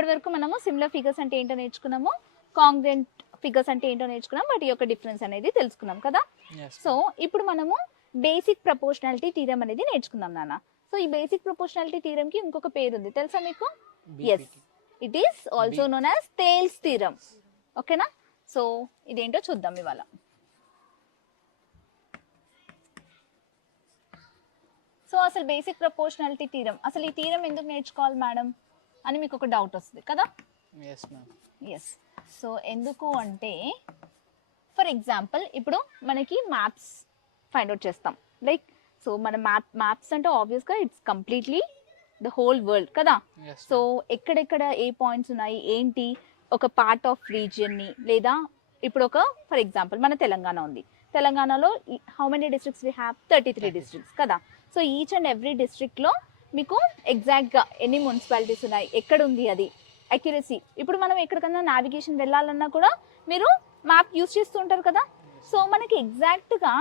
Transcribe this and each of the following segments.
ఇప్పటి వరకు మనము సిమిలర్ ఫిగర్స్ అంటే ఏంటో నేర్చుకున్నాము, కాంగ్రెంట్ ఫిగర్స్ అంటే ఏంటో నేర్చుకున్నాం, వాటి యొక్క డిఫరెన్స్ అనేది తెలుసుకున్నాం కదా. సో ఇప్పుడు మనము బేసిక్ ప్రపోర్షనాలిటీ థీరం అనేది నేర్చుకుందాం నాన్న. సో ఈ బేసిక్ ప్రపోర్షనాలిటీ థీరం కి ఇంకొక పేరు ఉంది తెలుసా మీకు? Yes, it is also known as Thales theorem. ఓకేనా? సో ఇదేంటో చూద్దాం ఇవాళ. సో అసలు బేసిక్ ప్రపోర్షనాలిటీ థీరం, అసలు ఈ థీరం ఎందుకు నేర్చుకోవాలి మేడం అని మీకు ఒక డౌట్ వస్తుంది కదా. ఎస్, సో ఎందుకు అంటే ఫర్ ఎగ్జాంపుల్ ఇప్పుడు మనకి మ్యాప్స్ ఫైండ్ అవుట్ చేస్తాం. లైక్ సో మన మ్యాప్స్ అంటే ఆబ్వియస్గా it's completely the whole world కదా. సో ఎక్కడెక్కడ ఏ పాయింట్స్ ఉన్నాయి ఏంటి, ఒక పార్ట్ ఆఫ్ రీజియన్ని, లేదా ఇప్పుడు ఒక ఫర్ ఎగ్జాంపుల్ మన తెలంగాణ ఉంది, తెలంగాణలో how many districts we have? 33 డిస్ట్రిక్ట్స్ కదా. సో ఈచ్ అండ్ ఎవ్రీ డిస్ట్రిక్ట్లో మీకు ఎగ్జాక్ట్గా ఎన్ని మున్సిపాలిటీస్ ఉన్నాయి, ఎక్కడ ఉంది అది అక్యురసీ. ఇప్పుడు మనం ఎక్కడికన్నా నావిగేషన్ వెళ్ళాలన్నా కూడా మీరు మ్యాప్ యూస్ చేస్తూ ఉంటారు కదా. సో మనకి ఎగ్జాక్ట్గా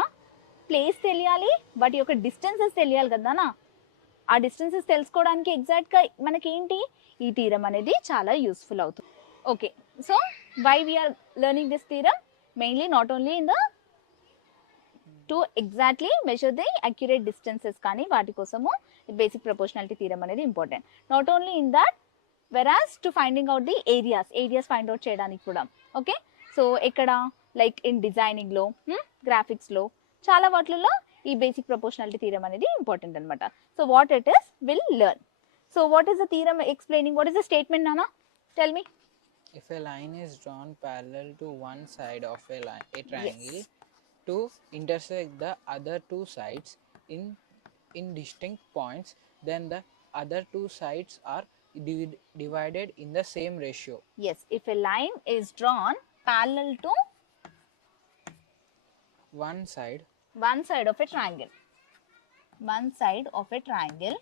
ప్లేస్ తెలియాలి, వాటి యొక్క డిస్టెన్సెస్ తెలియాలి కదానా. ఆ డిస్టెన్సెస్ తెలుసుకోవడానికి ఎగ్జాక్ట్గా మనకి ఏంటి, ఈ థీరం అనేది చాలా యూస్ఫుల్ అవుతుంది. Okay, so why we are learning this theorem? Mainly not only in the to exactly measure the accurate distances, కానీ వాటి కోసము బేసిక్ ప్రపోర్షనాలిటీ థీరం అనేది important. Not only in that, whereas to finding out the areas find out చేయడానికి కూడా. Okay, so ఎక్కడ like in డిజైనింగ్లో, గ్రాఫిక్స్లో, చాలా వాటిల్లో ఈ బేసిక్ ప్రపోర్షనాలిటీ థీరం అనేది ఇంపార్టెంట్ అనమాట. So what it is will learn. So what is the theorem explaining? What is the statement నానా? Tell me. If a line is drawn parallel to one side of a triangle, yes, to intersect the other two sides in distinct points, then the other two sides are divided in the same ratio. Yes, if a line is drawn parallel to one side of a triangle, one side of a triangle,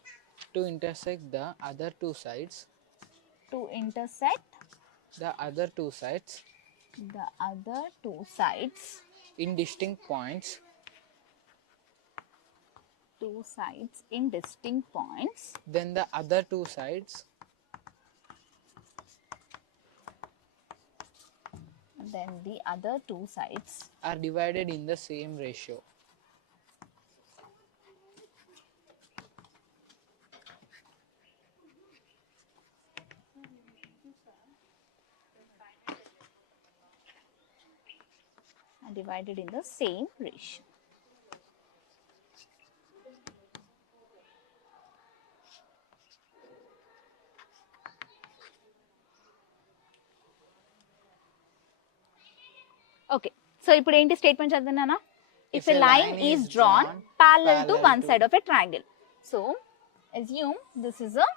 to intersect the other two sides, to intersect the other two sides in distinct points, two sides in distinct points, then the other two sides are divided in the same ratio. Divided in the same ratio. Okay, so ఇప్పుడు ఏంటి స్టేట్మెంట్ చదివినానా? If a line is drawn parallel to one side of a triangle. So assume this is a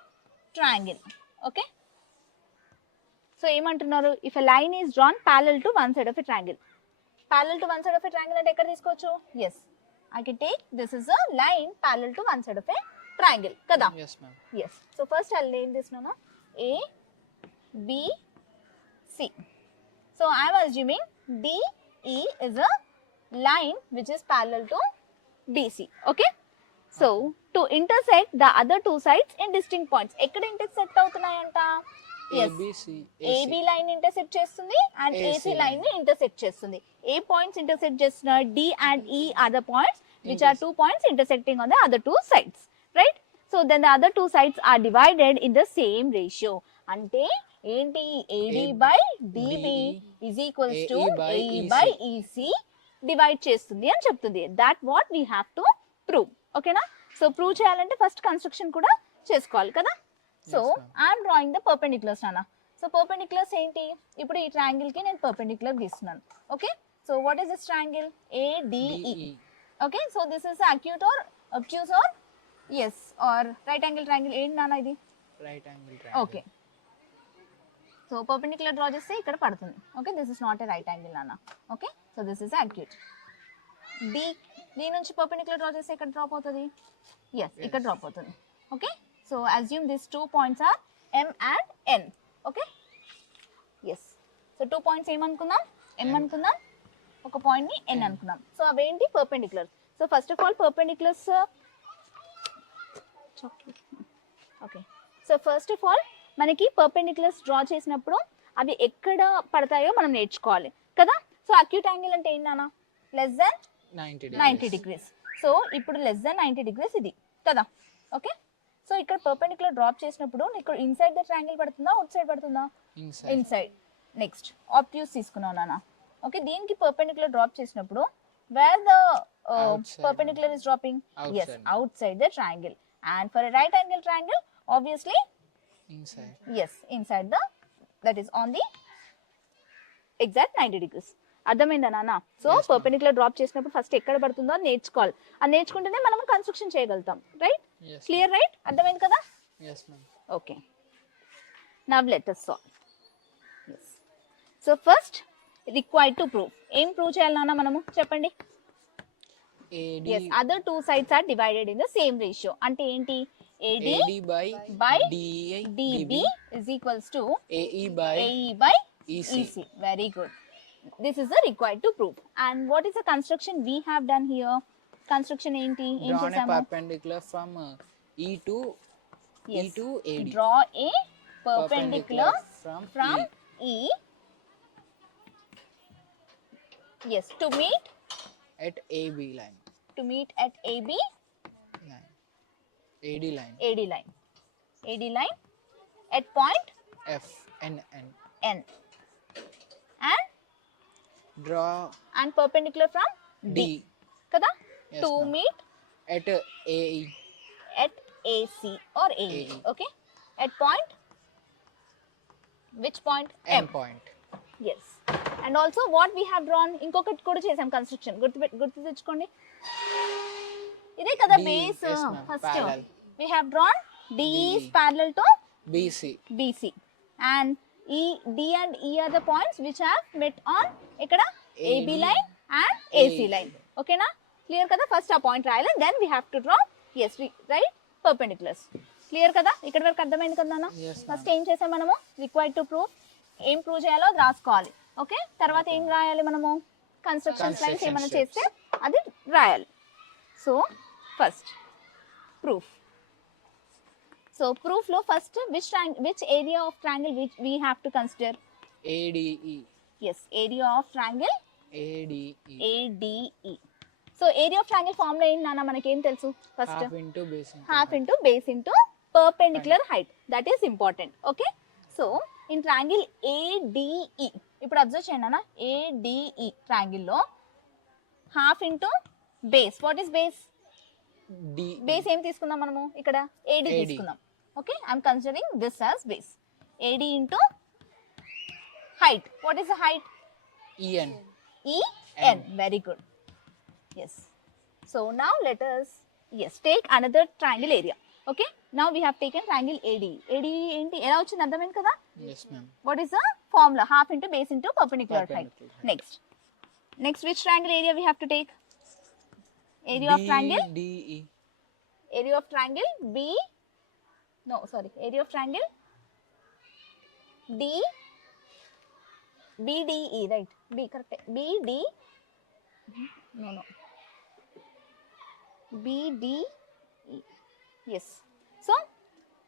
triangle. Okay, so ఏమంటున్నారు? If a line is drawn parallel to one side of a triangle. Parallel to one side of a triangle అంటే ఎక్కడ తీసుకోవచ్చు? Yes, I can take this is a line parallel to one side of a triangle kada. Yes ma'am. Yes, so first I'll name this no A B C. So I am assuming DE is a line which is parallel to BC. Okay, so to intersect the other two sides in distinct points, ఎక్కడ intersect అవుతున్నాయంట? Yes, AB line intersect చేస్తుంది and AC line ని ఇంటర్సెక్ట్ చేస్తుంది. ఏ points intersect చేస్తున్నా? D and E are the points which are 2 points intersecting on the other two sides, right? So then the other two sides are divided in the same ratio. అంటే ఏంటి? AD by DB is equals to AE by EC divide చేస్తుంది అని చెప్తుంది. That what we have to prove. ఓకేనా? So prove చేయాలంటే first construction కూడా చేసుకోవాలి కదా. So I'm drawing the perpendiculars నాన్న. సో పర్పెండిక్యులర్స్ ఏంటి? ఇప్పుడు ఈ ట్రయాంగిల్ కి నేను పర్పెండిక్యులర్ గీస్తున్నాను. Okay, so what is this triangle? ADE. Okay, so this is acute or obtuse or yes or right angle triangle ఏంటి నాన్న ఇది? Right angle triangle. Okay, so perpendicular draw చేస్తే ఇక్కడ పడుతుంది. Okay, this is not a right angle నాన్న. Okay, so this is acute. దీని నుంచి perpendicular draw చేస్తే ఇక్కడ డ్రాప్ అవుతుంది. ఎస్, ఇక్కడ డ్రాప్ అవుతుంది. Okay, so assume these 2 points are M and N. Okay, yes, so 2 points em anukunnam, M anukunnam, oka point ni N anukunnam. So aventi perpendicular. So first of all perpendiculars, okay, so first of all మనకి perpendiculars draw చేసినప్పుడు అవి ఎక్కడ పడతాయో మనం నేర్చుకోవాలి కదా. So acute angle అంటే ఏంటన్నా, లెస్ దాన్ 90 డిగ్రీస్. సో ఇప్పుడు లెస్ దాన్ 90 డిగ్రీస్ ఇది కదా. ఓకే, సో ఇక్కడ పర్పెండిక్యులర్ డ్రాప్ చేసినప్పుడు నీకు ఇన్సైడ్ ద ట్రయాంగిల్ పడుతుందా, అవుట్ సైడ్ పడుతుందా? ఇన్సైడ్. నెక్స్ట్ ఆబ్ట్యూస్ తీసుకున్నావు నాన్న. ఓకే, దీనికి పర్పెండిక్యులర్ డ్రాప్ చేసినప్పుడు wear the perpendicular is dropping? Yes, outside the triangle. And for a right angle triangle, obviously inside. Yes, inside the, that is on the exact 90 degrees. అర్థమైందా నాన్న? So perpendicular drop చేసినప్పుడు ఫస్ట్ ఎక్కడ పడుతుందో అది నేర్చుకోవాలి. అది నేర్చుకుంటేనే మనం కన్స్ట్రక్షన్ చేయగలుగుతాం. రైట్? క్లియర్? రైట్? అర్థమైంది కదా? yes ma'am. Okay, now let us solve. yes, so first required to prove. ఏం ప్రూవ్ చేయాలి నాన్న మనము చెప్పండి? AD, yes, other two sides are divided in the same ratio. అంటే ఏంటి? AD by DB is equals to AE by EC. Very good. This is the required to prove. And what is the construction we have done here? Construction ఏంటి? ఏం drawn a చేసాము? perpendicular from E to Yes. E to AD. Draw a perpendicular from E. Yes, to meet at AB line. to meet at AB line. AD line. AD line. AD line at point F N N. N. And Draw perpendicular from D. Kada? Yes, to ma'am. meet at AE. at AC or AE. Okay? At point, which point? M point. Yes. And also what we have drawn, ఇంకొకటి కూడా చేసాం కన్స్ట్రక్షన్. గుర్తు తెచ్చుకోండి. ఇదే కదా D, base. yes, ma'am. First Parallel. we have drawn D is parallel to BC. And D and E are the points which have met on ఇక్కడ AB line and AC line. Okay na? Clear kada? First ఆ పాయింట్ రాయాలి, then we have to draw, yes, right, perpendiculars. Clear కదా? ఇక్కడ వరకు అర్థమైంది కదా నాన్న? ఫస్ట్ ఏం చేసాం మనము? Required to prove. ఏం ప్రూవ్ చేయాలో అది రాసుకోవాలి. ఓకే, తర్వాత ఏం రాయాలి మనము? కన్స్ట్రక్షన్ లైన్స్ ఏమైనా చేస్తే అది రాయాలి. So first proof. So proof లో first which area of triangle we have to consider? ADE. yes, area of triangle ADE. ADE. So area of triangle formula ఏంటి నాన్న? మనకేం తెలుసు? First half into base into half into base into perpendicular height. That is important. Okay, so in triangle ADE, ఇప్పుడు అబ్జర్వ్ చేయండి అన్న, ADE triangle లో half into base. What is base? D. Base ఏం తీసుకుందాం మనము? ఇక్కడ AD తీసుకుందాం. Okay, I'm considering this as base. AD into height. What is the height? EN. EN. Very good. Yes. So now let us, yes, take another triangle area. Okay, now we have taken triangle ADE. ADE ఏంటి? ఎలా వచ్చింది? అర్థమైంది కదా? Yes ma'am. What is the formula? Half into base into perpendicular height. Next which triangle area we have to take? Area of triangle DE. area of triangle B, no sorry, area of triangle D, BDE, right? B, correct. BD, no BDE. yes. So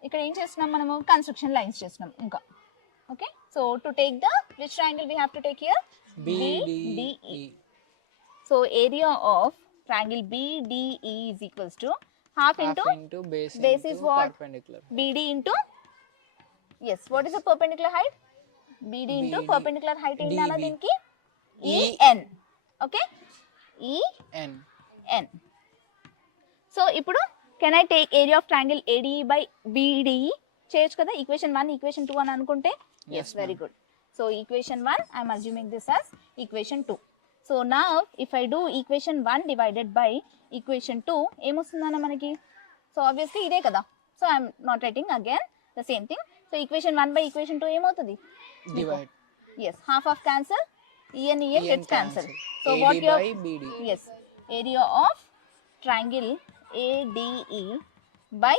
ఇక్కడ ఏం చేస్తున్నాం మనము? Construction lines చేస్తున్నాం ఇంకా. Okay, so to take the which triangle we have to take here? BDE. So area of triangle BDE is equals to half into base is into what? perpendicular. BD into, yes, what is the perpendicular height? BD into perpendicular height ఏంటి అన్న దీనికి? EN. Okay, EN. So ఇప్పుడు can I take area of triangle ADE by BDE? చేయొచ్చు కదా, ఈక్వేషన్ 1 ఈక్వేషన్ 2 అని అనుకుంటే. yes, very good. So equation 1 I'm assuming this as equation 2. So now if I do equation 1 divided by equation 2, ఏమొస్తుందన్న మనకి? So obviously ఇదే కదా. So I'm not writing again the same thing. So equation 1 by equation 2 ఏమవుతుంది? Divide. yes, half of cancel, EN gets cancel. So AD what you by BD. yes, area of triangle ADE by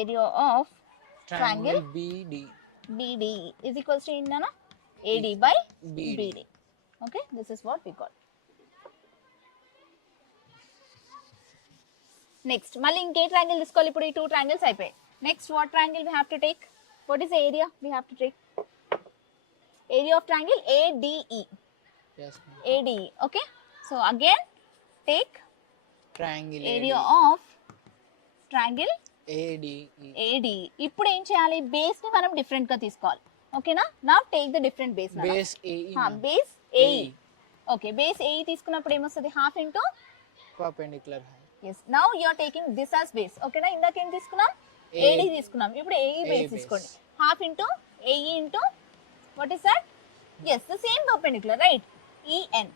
area of triangle BDE is equals to ఏంటన్నా? AD by BD. Okay, this is what we got. Next, మళ్ళీ ఇంకే ట్రయాంగిల్ తీసుకోవాలి? ఇప్పుడు ఈ 2 ట్రయాంగిల్స్ అయిపోయాయి. Next what triangle we have to take? What is the area we have to take? Area of triangle ADE. Yes, ma'am. ADE. Okay. So again, take Triangle area AD. of triangle ADE. ADE. ఇప్పుడు ఏం చేయాలి? బేస్ ని మనం డిఫరెంట్ గా తీసుకోవాలి. ఓకేనా? నా take the different base. Base AE. ma'am. Base AE. Okay, base AE తీసుకున్నప్పుడు ఏమొస్తుంది? Half into. Perpendicular height. Yes, now you are taking this as base. ఓకేనా? ఇందాక ఏం తీసుకున్నాం? AD తీసుకున్నాం. ఇప్పుడు AE బేస్ తీసుకోండి. Half into AE into what is that? Yes, the same perpendicular, right? EN.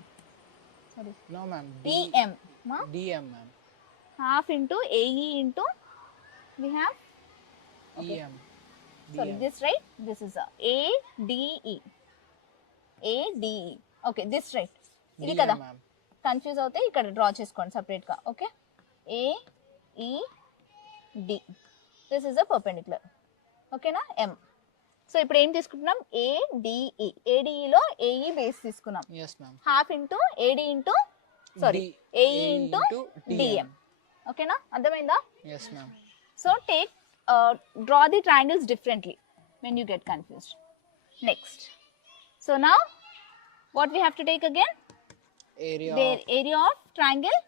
Sorry, No, ma'am. EM. మా DM, ma'am. half into AE into we have okay. EM. Sorry, DM. this right? This is a ADE. ADE. Okay, this right. ఇది DM, కదా? ma'am. Confuse అవుతే ఇక్కడ డ్రా చేసుకోండి సెపరేట్ గా. Okay, AED. This is a perpendicular. ఓకేనా? M. So ఇప్పుడు ఏం తీసుకుంటున్నాం? ADE. ADE లో AE బేస్ తీసుకున్నాం. Yes, ma'am. Half into AD into sorry AE into DM. DM. ఓకేనా? అర్థమైందా? Yes, ma'am. So take draw the triangles differently when you get confused. Next, so now what we have to take again? Area The of area of triangle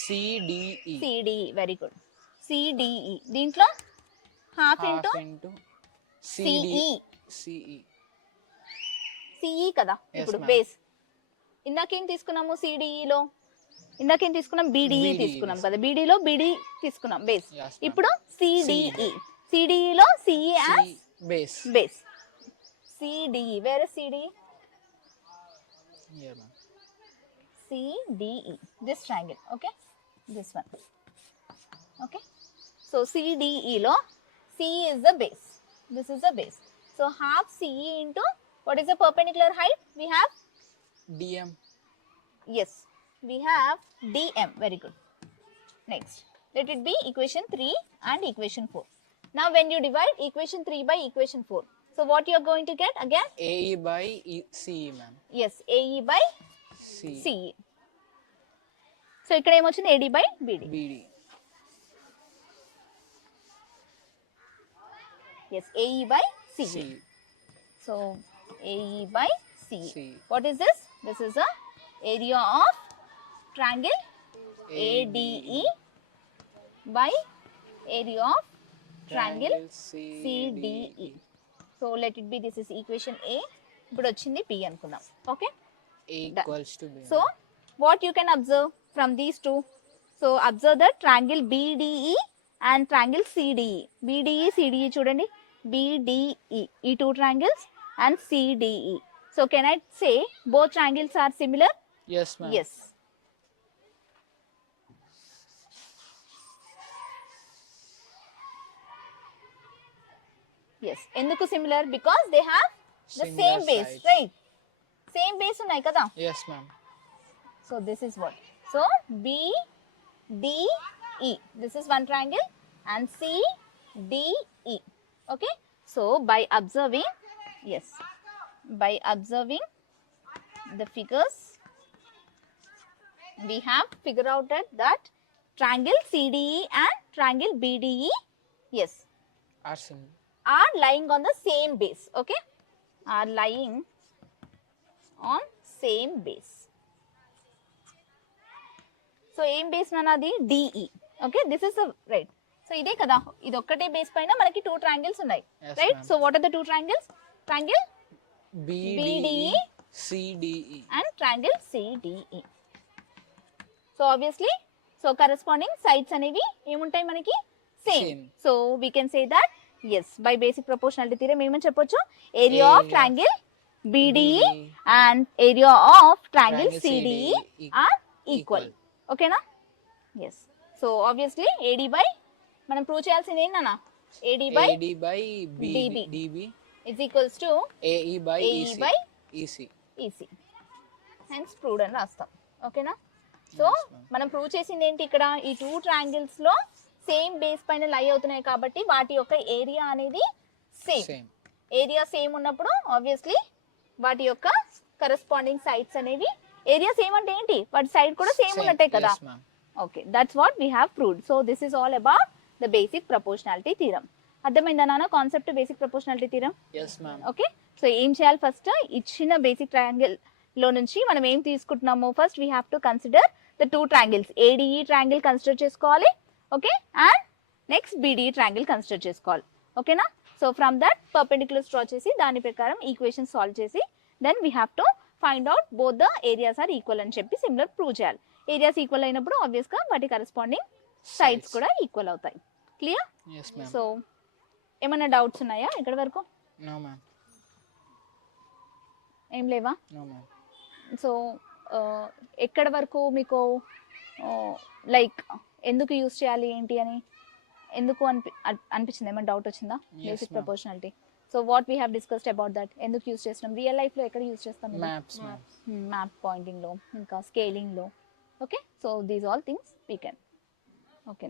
CDE. CDE. Very good. CDE. దీంట్లో half into into CE. CE. CE కదా? Yes, ఇప్పుడు ma'am. Base. ఇందాకేం తీసుకున్నాము? CDE లో ఇందాకేం తీసుకున్నాం? BDE BDE తీసుకున్నాం కదా? BD లో BD తీసుకున్నాం బేస్. Yes, ma'am. ఇప్పుడు CDE. CDE లో CE as Base. base. CDE. Where is CDE? Here, ma'am. CDE. This triangle. Okay. This one. Okay. So CDE lo CE is the base. This is the base. So half CE into what is the perpendicular height? We have DM. yes. We have DM. Very good. Next, let it be equation 3 and equation 4. Now when you divide equation 3 by equation 4, so what you are going to get again? AE by CE, ma'am. Yes, AE by CE. CE. So ఇక్కడ ఏమొచ్చింది? AD by BD. BD. Yes, AE by CE. CE. So AE by CE. CE. What is this? This is the area of triangle ADE by area of triangle CDE. So let it be, this is equation A. ఇప్పుడు వచ్చింది B అనుకుందాం. Okay, A equals to B. so what you can observe from these two? So observe the triangle BDE and triangle CDE. BDE, CDE చూడండి. BDE, ఈ two triangles and CDE. So can I say both triangles are similar? Yes, ma'am. Yes. Yes. ఎందుకు similar? Because they have the Similar same base, sides. right? Same base ఉన్నాయి కదా? Yes, ma'am. So this is what? So BDE. This is one triangle and CDE. Okay. So by observing, yes, by observing the figures, we have figured out that triangle CDE and triangle BDE, yes, Are similar. are lying on the same base. Okay, are lying on same base. So ఏం base నాది? DE. Okay, this is right. So ఇదే కదా, ఇది ఒక్కటే base పైన మనకి two triangles ఉన్నాయి, Yes, right? ma'am. So what are the two triangles? Triangle BDE. CDE. And triangle CDE. So obviously, so corresponding sides అనేవి ఏముంటాయి మనకి? Same. Same. So we can say that yes, by basic proportionality theorem ఏమని చెప్పొచ్చు? Area of Area. Triangle BDE BDE and area of triangle Triangle CDE CDE are equal. ఓకేనా? Yes. So obviously AD by, మనం prove చేయాల్సింది ఏంటన్నా? AD by AD by DB. DB. Is equals to AE by AE EC. by EC. EC. Hence proved అని రాస్తాం. ఓకేనా? So Yes, ma'am. మనం prove చేసింది ఏంటి? ఇక్కడ ఈ టూ ట్రయాంగిల్స్ లో సేమ్ బేస్ పైన లై అవుతున్నాయి కాబట్టి వాటి యొక్క ఏరియా అనేది సేమ్. Same. ఏరియా సేమ్ ఉన్నప్పుడు ఆబ్వియస్లీ వాటి యొక్క కరెస్పాండింగ్ సైడ్స్ అనేవి, ఏరియా సేమ్ అంటే ఏంటి? వాటి సైడ్ కూడా సేమ్ Same. ఉన్నట్టే కదా? Yes, ma'am. Okay, that's what we have proved. So this is all about the basic proportionality theorem. అర్థమైందా నాన్న concept basic proportionality theorem? Yes, ma'am. Okay, so ఏం చేయాలి ఫస్ట్, ఇచ్చిన బేసిక్ ట్రయాంగిల్ లో నుంచి మనం ఏం తీసుకుంటున్నాము, first we have to consider the two triangles, ADE triangle consider చేసుకోవాలి, okay, and next BDE triangle consider చేసుకోవాలి, ఓకేనా. So from that perpendiculars draw చేసి దాని ప్రకారం ఈక్వేషన్ సాల్వ్ చేసి then we have to find out both the areas are equal అని చెప్పి similar prove చేయాలి. ఏరియాస్ ఈక్వల్ అయినప్పుడు ఆబ్వియస్గా వాటి కరెస్పాండింగ్ సైడ్స్ కూడా ఈక్వల్ అవుతాయి. క్లియర్? Yes, ma'am. సో ఏమైనా డౌట్స్ ఉన్నాయా ఇక్కడ వరకు? No, ma'am. ఏం లేవా? No, ma'am. సో ఎక్కడ వరకు మీకు లైక్ ఎందుకు యూస్ చేయాలి ఏంటి అని ఎందుకు అనిపించింది, ఏమైనా డౌట్ వచ్చిందా? Yes, basic ma'am. Proportionality. So what we have discussed about that, ఎందుకు యూస్ చేస్తున్నాం, రియల్ లైఫ్లో ఎక్కడ యూస్ చేస్తాం, Maps, ma'am. మ్యాప్ పాయింటింగ్లో, ఇంకా స్కేలింగ్లో, okay. So these all things we can, okay.